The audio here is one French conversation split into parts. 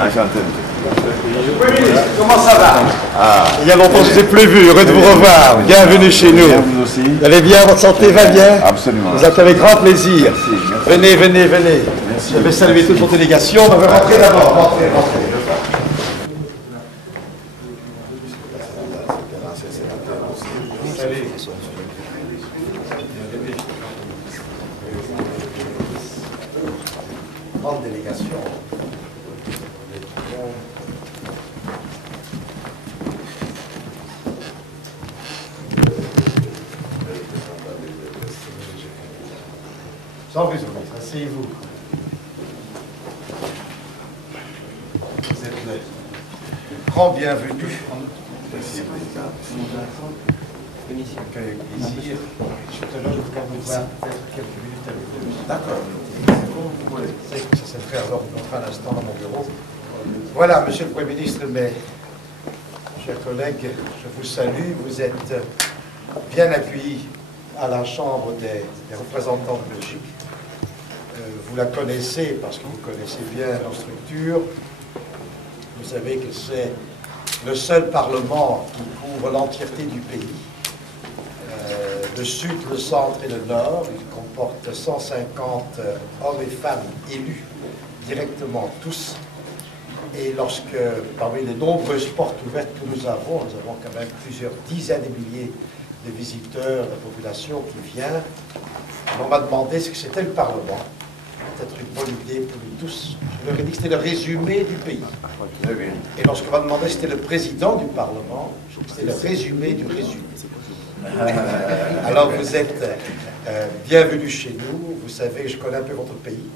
Enchanté. Oui, ministre, comment ça va? Il y a longtemps que je ne vous ai plus vu, heureux de vous revoir. Bienvenue chez nous. Vous aussi. Vous allez bien, votre santé va bien? Absolument. Vous êtes avec grand plaisir. Merci. Venez, venez, venez. Je vais saluer toute votre délégation. On va rentrer d'abord. Rentrez, rentrez. Grande délégation. Sans raison, asseyez-vous. Vous êtes le grand bienvenu. Merci, Président. Avec plaisir. Tout à l'heure, je voudrais vous voir peut-être quelques minutes avec vous. D'accord. Ça s'est fait alors un instant dans mon bureau. Voilà, Monsieur le Premier ministre, mes chers collègues, je vous salue. Vous êtes bien accueillis à la Chambre des représentants de Belgique. Vous la connaissez parce que vous connaissez bien nos structures. Vous savez que c'est le seul Parlement qui couvre l'entièreté du pays. Le Sud, le Centre et le Nord. Il comporte 150 hommes et femmes élus directement tous. Et lorsque, parmi les nombreuses portes ouvertes que nous avons quand même plusieurs dizaines de milliers de visiteurs, de la population qui vient, on m'a demandé ce que c'était le Parlement. Peut-être une bonne idée pour nous tous. Je leur ai dit que c'était le résumé du pays. Et lorsqu'on m'a demandé si c'était le président du Parlement, je dis que c'était le résumé du résumé. Alors vous êtes bienvenus chez nous. Vous savez, je connais un peu votre pays.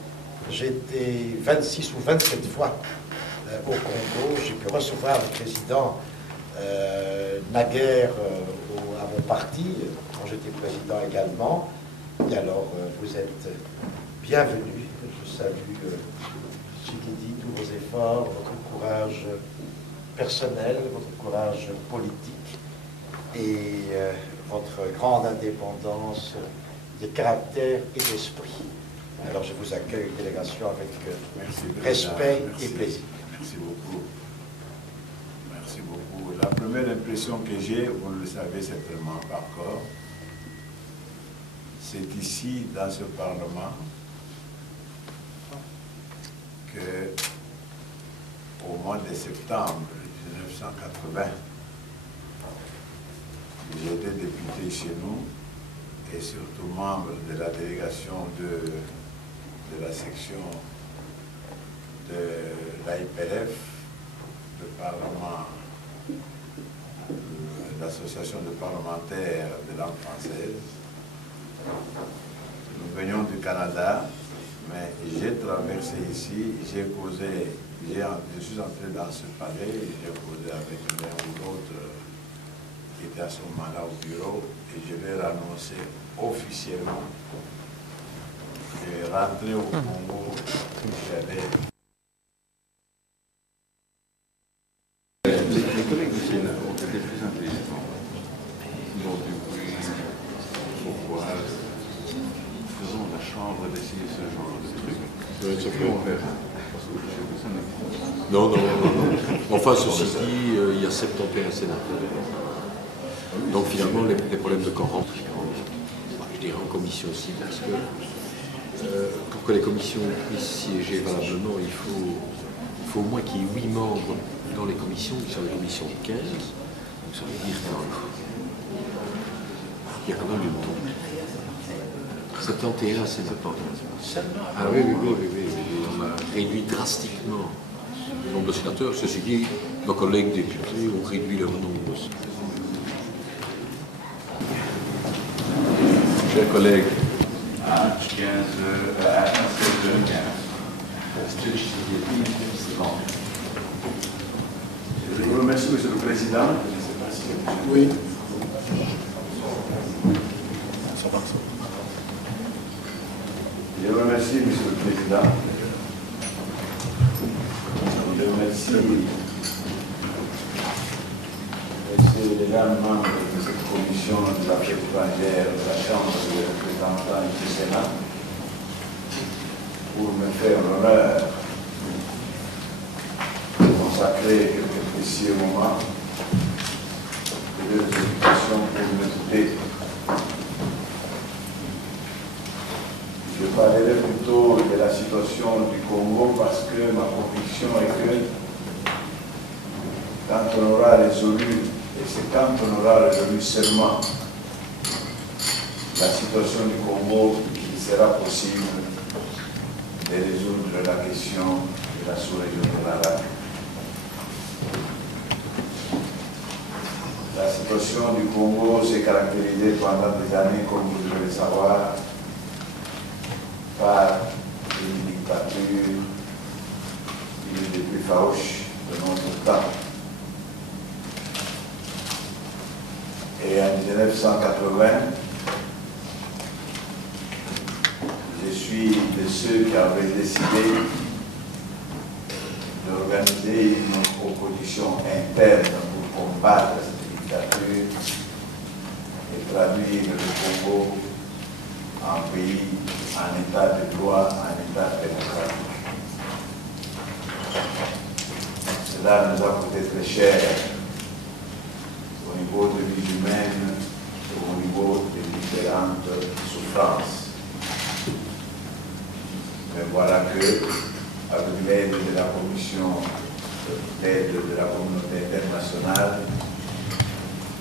J'ai été 26 ou 27 fois au Congo. J'ai pu recevoir le président naguère à mon parti, quand j'étais président également. Et alors, vous êtes bienvenus. Je salue ce qui dit tous vos efforts, votre courage personnel, votre courage politique et votre grande indépendance de caractère et d'esprit. Alors, je vous accueille, délégation, avec respect et plaisir. Merci beaucoup. Merci beaucoup. La première impression que j'ai, vous le savez certainement par corps, c'est ici, dans ce Parlement, que au mois de septembre 1980, j'étais député chez nous et surtout membre de la délégation de la section de l'AIPRF, le Parlement, l'association de parlementaires de langue française. Nous venions du Canada, mais j'ai traversé ici, j'ai causé, je suis entré dans ce palais, j'ai causé avec l'un ou l'autre qui était à ce moment-là au bureau, et je vais annoncer officiellement que rentrer au Congo, j'avais... Les collègues du Sénat ont été plus intelligents. Ils ont dû dire pourquoi faisons la Chambre d'essayer ce genre de truc. On verra. Non. Enfin, ceci dit, il y a 71 sénateurs. Donc finalement, les problèmes de corps rentrent, je dirais en commission aussi, parce que pour que les commissions puissent siéger valablement, il faut au moins qu'il y ait 8 membres dans les commissions, qui sont les commissions 15. Donc ça veut dire qu'il y a quand même une tombe. 71 sénateurs. Ah oui, on a réduit drastiquement le nombre de sénateurs. Ceci dit, nos collègues députés ont réduit leur nombre aussi. Chers collègues, à 16h15. Je vous remercie, Monsieur le Président. oui. Je remercie, Monsieur le Président. Je remercie les dames membres de cette commission des affaires étrangères de la Chambre des représentants du Sénat pour me faire l'honneur après quelques précieux moments de leurs occupations pour m'écouter. Je parlerai plutôt de la situation du Congo parce que ma conviction est que quand on aura résolu, et c'est quand on aura résolu seulement la situation du Congo qu'il sera possible de résoudre la question de la sous-région de l'Arabe. La situation du Congo s'est caractérisée pendant des années, comme vous devez le savoir, par une dictature l'une des plus farouches de notre temps. Et en 1980, je suis de ceux qui avaient décidé d'organiser une opposition interne pour combattre cette dictature et traduire le Congo en pays, en état de droit, en état démocratique. Cela nous a coûté très cher au niveau de vie humaine et au niveau de différentes souffrances. Mais voilà que, avec l'aide de la Commission d'aide de la communauté internationale,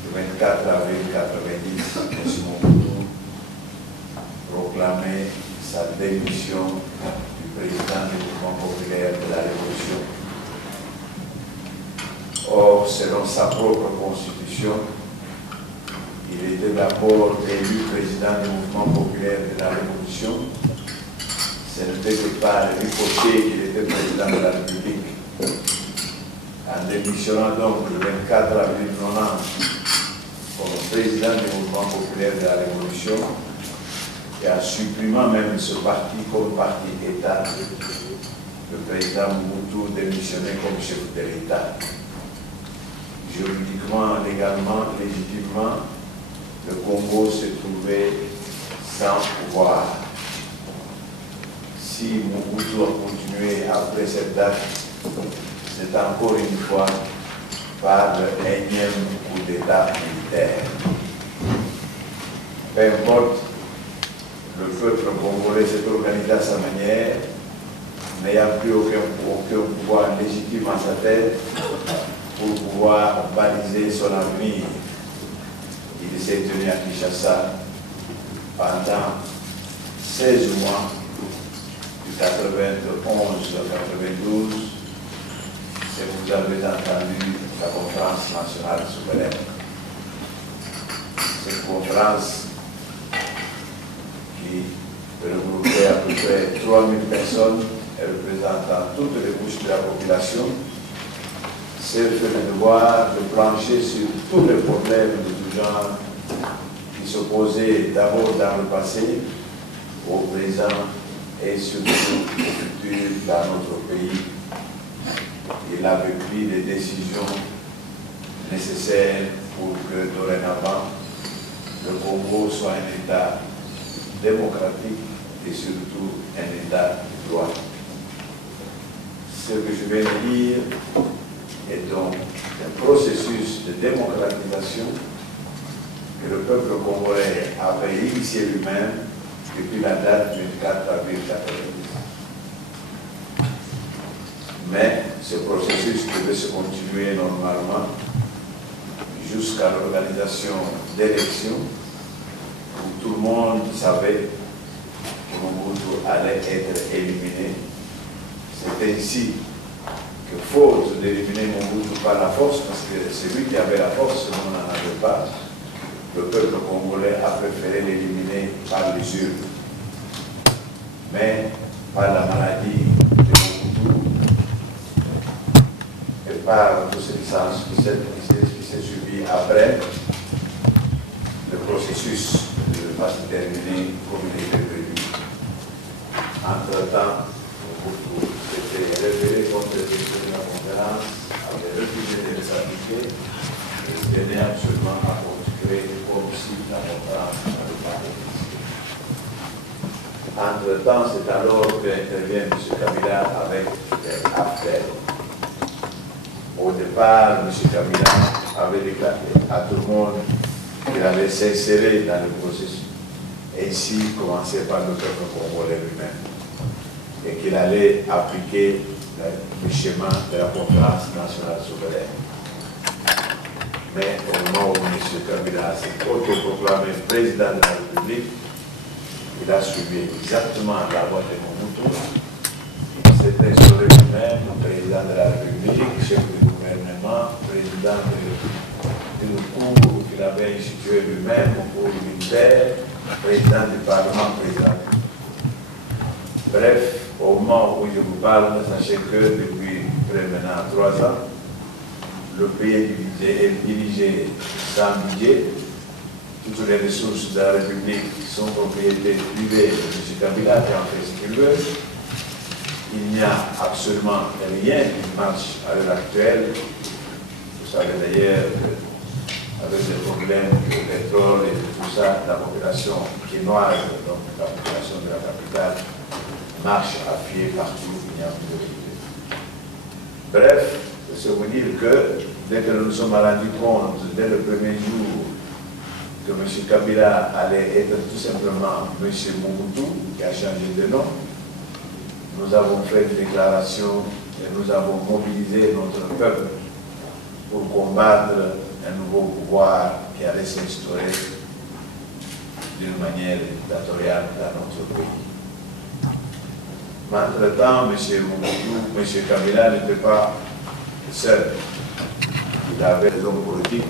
le 24 avril 1990, M. Mobutu proclamait sa démission du président du mouvement populaire de la Révolution. Or, selon sa propre constitution, il était d'abord élu président du mouvement populaire de la Révolution. Ce n'était que par ricochet qu'il était président de la République. En démissionnant donc le 24 avril 1990 comme président du mouvement populaire de la Révolution et en supprimant même ce parti comme parti d'État, le président Mobutu démissionnait comme chef de l'État. Juridiquement, légalement, légitimement, le Congo se trouvait sans pouvoir. Si Mobutu a continué après cette date, c'est encore une fois par le énième coup d'État militaire. Peu importe, le peuple congolais s'est organisé à sa manière, n'ayant plus aucun pouvoir légitime à sa tête pour pouvoir baliser son avenir. Il s'est tenu à Kinshasa pendant 16 mois, du 91 au 92, et vous avez entendu la conférence nationale souveraine. Cette conférence qui regroupait à peu près 3000 personnes et représentant toutes les couches de la population, s'est fait le devoir de plancher sur tous les problèmes de tout genre qui s'opposaient d'abord dans le passé, au présent et surtout au futur dans notre pays. Il avait pris les décisions nécessaires pour que dorénavant le Congo soit un État démocratique et surtout un État de droit. Ce que je vais dire est donc un processus de démocratisation que le peuple congolais avait initié lui-même depuis la date du 4 avril 1990. Mais ce processus devait se continuer normalement jusqu'à l'organisation d'élections où tout le monde savait que Mobutu allait être éliminé. C'est ainsi que, faute d'éliminer Mobutu par la force, parce que c'est lui qui avait la force, nous n'en avions pas, le peuple congolais a préféré l'éliminer par les urnes. Mais par la maladie de Mobutu et par tout ce qui s'est suivi après, le processus ne va se terminer comme il était prévu. Entre-temps, Mobutu s'était révélé contre le président de la conférence, avait refusé de les appliquer et tenait absolument à continuer comme si la conférence n'avait pas existé. Entre-temps, c'est alors qu'intervient M. Kabila avec des affaires. départ, M. Kabila avait déclaré à tout le monde qu'il allait s'insérer dans le processus, et ainsi commencer par le peuple congolais lui-même, et qu'il allait appliquer le schéma de la conférence nationale souveraine. Mais au moment où M. Kabila s'est autoproclamé président de la République, il a suivi exactement la voie de Mobutu. Il s'est instauré lui-même président de la République, chef du gouvernement, président d'une cour qu'il avait instituée lui-même pour militaire, président du Parlement, président. Bref, au moment où je vous parle, sachez que depuis près maintenant 3 ans, le pays est dirigé sans budget. Toutes les ressources de la République sont propriété privée de M. Kabila qui en fait ce qu'il veut. Il n'y a absolument rien qui marche à l'heure actuelle. Vous savez d'ailleurs qu'avec les problèmes de pétrole et de tout ça, la population qui est noire, donc la population de la capitale, marche à pied partout, il n'y a plus de sécurité. Bref, c'est vous dire que dès que nous nous sommes rendus compte, dès le premier jour, que M. Kabila allait être tout simplement M. Mobutu, qui a changé de nom, nous avons fait une déclaration et nous avons mobilisé notre peuple pour combattre un nouveau pouvoir qui allait s'instaurer d'une manière dictatoriale dans notre pays. Mais entre-temps, M. Mobutu, M. Kabila n'était pas seul. Il avait des hommes politiques,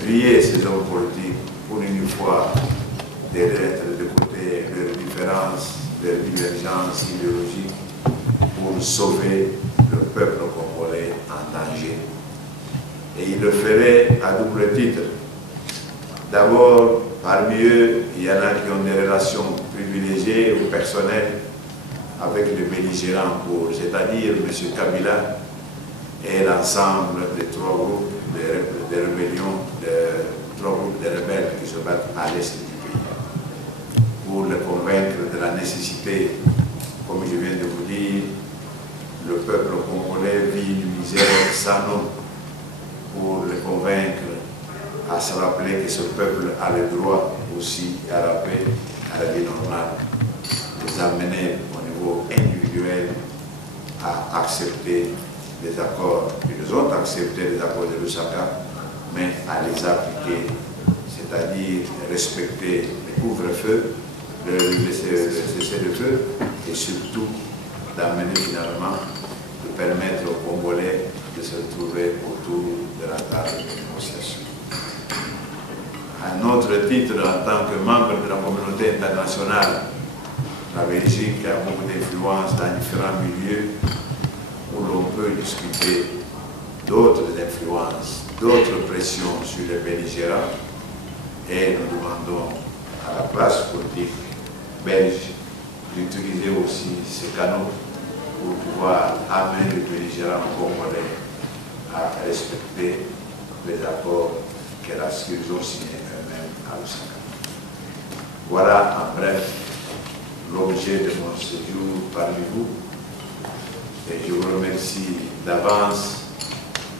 prier ces hommes politiques pour une fois de mettre de côté leurs différences, leurs divergences idéologiques pour sauver le peuple congolais en danger. Et il le ferait à double titre. D'abord, parmi eux, il y en a qui ont des relations privilégiées ou personnelles avec les belligérants, c'est-à-dire M. Kabila et l'ensemble des 3 groupes de rébellions, de 3 groupes de rebelles qui se battent à l'est du pays, pour les convaincre de la nécessité, comme je viens de vous dire, le peuple congolais vit une misère sans nom, pour les convaincre à se rappeler que ce peuple a le droit aussi à la paix, à la vie normale, les amener au niveau individuel à accepter des accords. Ils ont accepté les accords de Lusaka, mais à les appliquer, c'est-à-dire respecter le couvre-feu, le cessez-le-feu, et surtout d'amener finalement, de permettre aux Congolais de se retrouver autour de la table de négociation. À notre titre, en tant que membre de la communauté internationale, la Belgique a beaucoup d'influence dans différents milieux où l'on peut discuter d'autres influences, d'autres pressions sur les belligérants, et nous demandons à la classe politique belge d'utiliser aussi ces canaux pour pouvoir amener les belligérants congolais à respecter les accords qu'ils ont signés eux-mêmes à Lusaka. Voilà en bref l'objet de mon séjour parmi vous. Et je vous remercie d'avance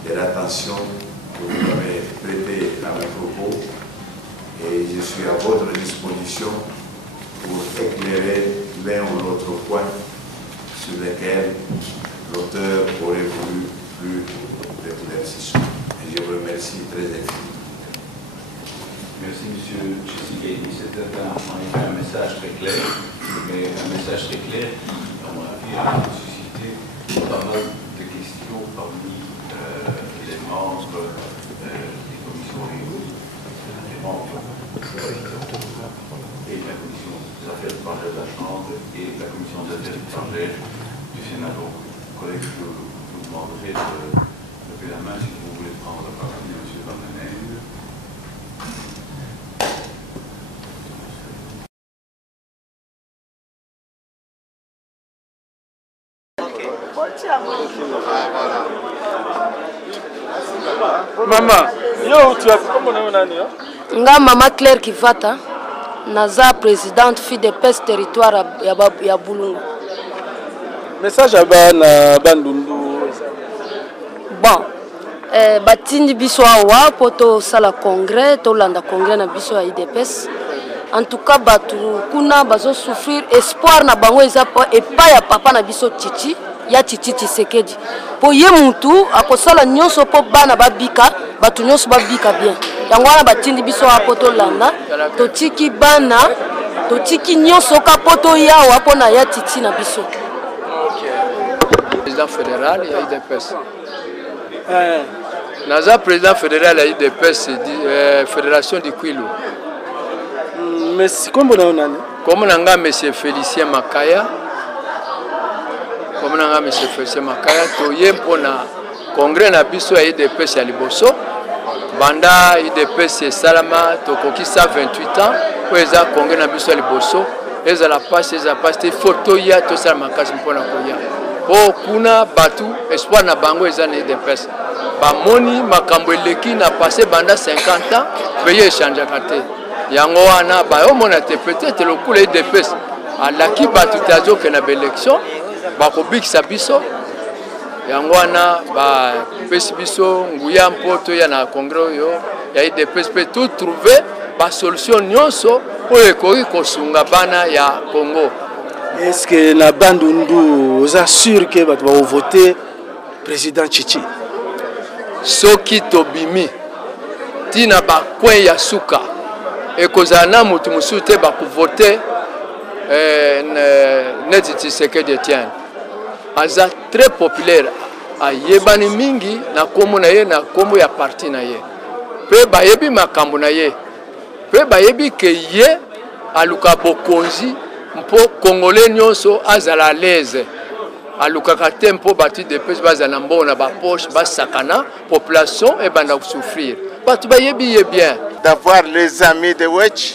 de l'attention que vous avez prêtée à mes propos. Et je suis à votre disposition pour éclairer l'un ou l'autre point sur lequel l'auteur aurait voulu plus d'éclaircissement. Et je vous remercie très infiniment. Merci, M. Tshisekedi. C'était en effet un message très clair, mais un message très clair qui, à mon avis, a suscité pas mal de questions parmi les membres des commissions réunies, les membres et la commission des affaires étrangères de la Chambre et la commission des affaires étrangères du Sénat. Donc, collègues, je vous demanderai de lever la main si vous voulez prendre la parole, M. Van den Eyde. Maman, yo, tu as comment on a dit? Nga Mama Claire Kivata, naza présidente fille de PES territoire ya Bulungu. Message à na Bandundu. Bon, batindi biso awa po tosala congrès tolanda congrès na biso ya IDPS. En tout cas batu kuna bazo souffrir espoir na bango eza epai ya papa na biso Titi ya Titi Tshisekedi po ye mutu akosala nyonso po bana babika batu nyonso babika bien yango wana batindi biso apo tolanda totiki bana totiki nyonso ka po toyawa po na ya Titi na biso. Président fédéral ya IDPS naza président fédéral ya IDPS fédération du Kwilu. Mais comment on a comme nanga monsieur Félicien Makaya comme nanga monsieur Félicien Makaya toye mpona congrès na biso ya IDPS ya liboso banda IDPS salama tokokisa 28 ans po eza congrès na biso ya liboso eza la passe te photo ya to sala makasi mpona koya po kuna batu espoir na bango eza na IDPS bamoni makambo eleki na passé banda 50 ans veye échanger kate yango wana bayomona te peut-être lokula IDPS alaki batu tazo ke na élection bakobikisa biso yango wana bapesi biso nguya mpoto ya na congrès oyo ya IDPS peut tout trouver ba solution nyonso oyo ekoki kosunga bana ya Congo. Est-ce que na bandundu oza sûr que bato ba voter président Tchichi soki tobimi tina bakwe ya suka ekozala na mutu mosusu te bakovote neti Tshisekedi Etienne aza très populaire ayebani mingi na kombo na ye na kombo ya parti na ye pe bayebi makambo na ye pe bayebi ke ye aluka bokonzi mpo congolais nyonso azala à l'aise alukaka te mpo batu IDPS bazala mbona ba poche basakana population et banda souffrir batu bayebi ye bien d'avoir les amis de Wetch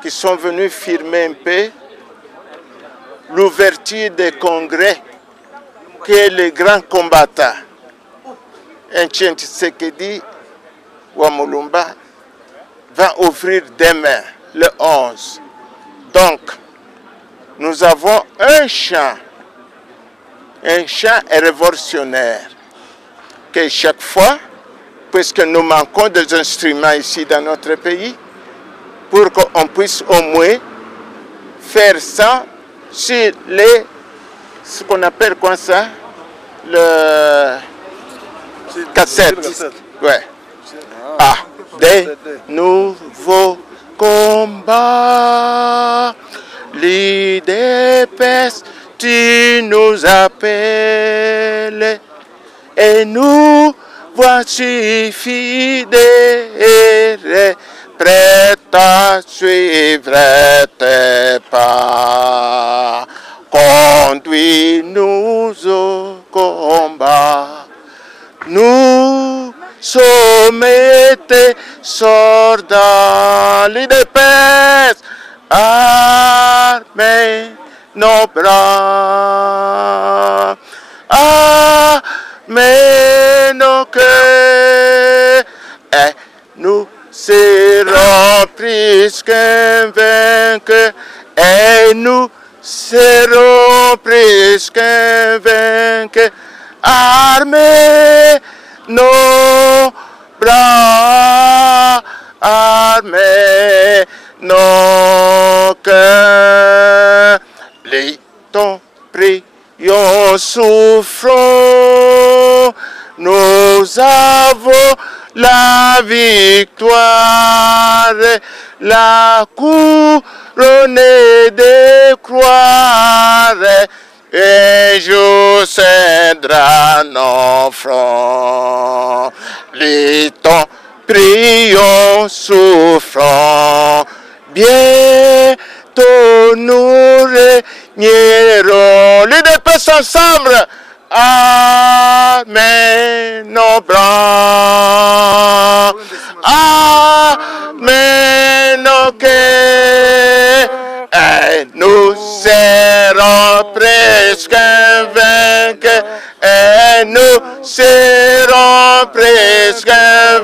qui sont venus firmer un peu l'ouverture des congrès que les grands combattants Etienne Tshisekedi Wamulumba va ouvrir demain, le 11. Donc, nous avons un chant révolutionnaire, que chaque fois, puisque nous manquons des instruments ici dans notre pays, pour qu'on puisse au moins faire ça sur ce qu'on appelle quoi ça, le cassette. Ouais. Ah, des nouveaux combats, l'IDPS, tu nous appelles et nous voici fidèles, prêts à suivre tes pas. Conduis-nous au combat. Nous sommes tes soldats, l'IDPS, armés nos bras, armés nos cœurs, et nous serons plus qu'un vainqueur, et nous serons plus qu'un vainqueur, armés nos bras, armés nos cœurs. Ton prions, souffrons, nous avons la victoire, la couronne des croix, et jour cédra nos fronts. Luttons, prions, souffrons, bientôt nous régnerons. L'IDPS ensemble, amen nos bras, amen nos cœurs, et nous serons presque vainqueurs, et nous serons presque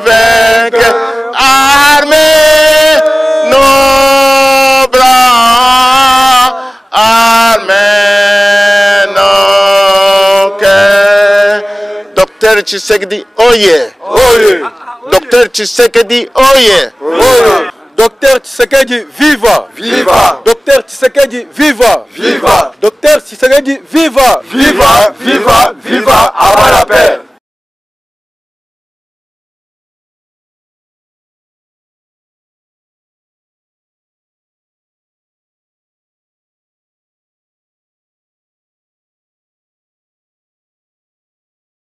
vainqueurs, armés nos bras, armés nos cœurs. Docteur Tshisekedi, oye! Oye! Docteur Tshisekedi, oye! Oye! Docteur Tshisekedi, viva! Viva! Docteur Tshisekedi, viva! Viva! Docteur Tshisekedi, viva! Viva! Viva! Viva! Avant la paix!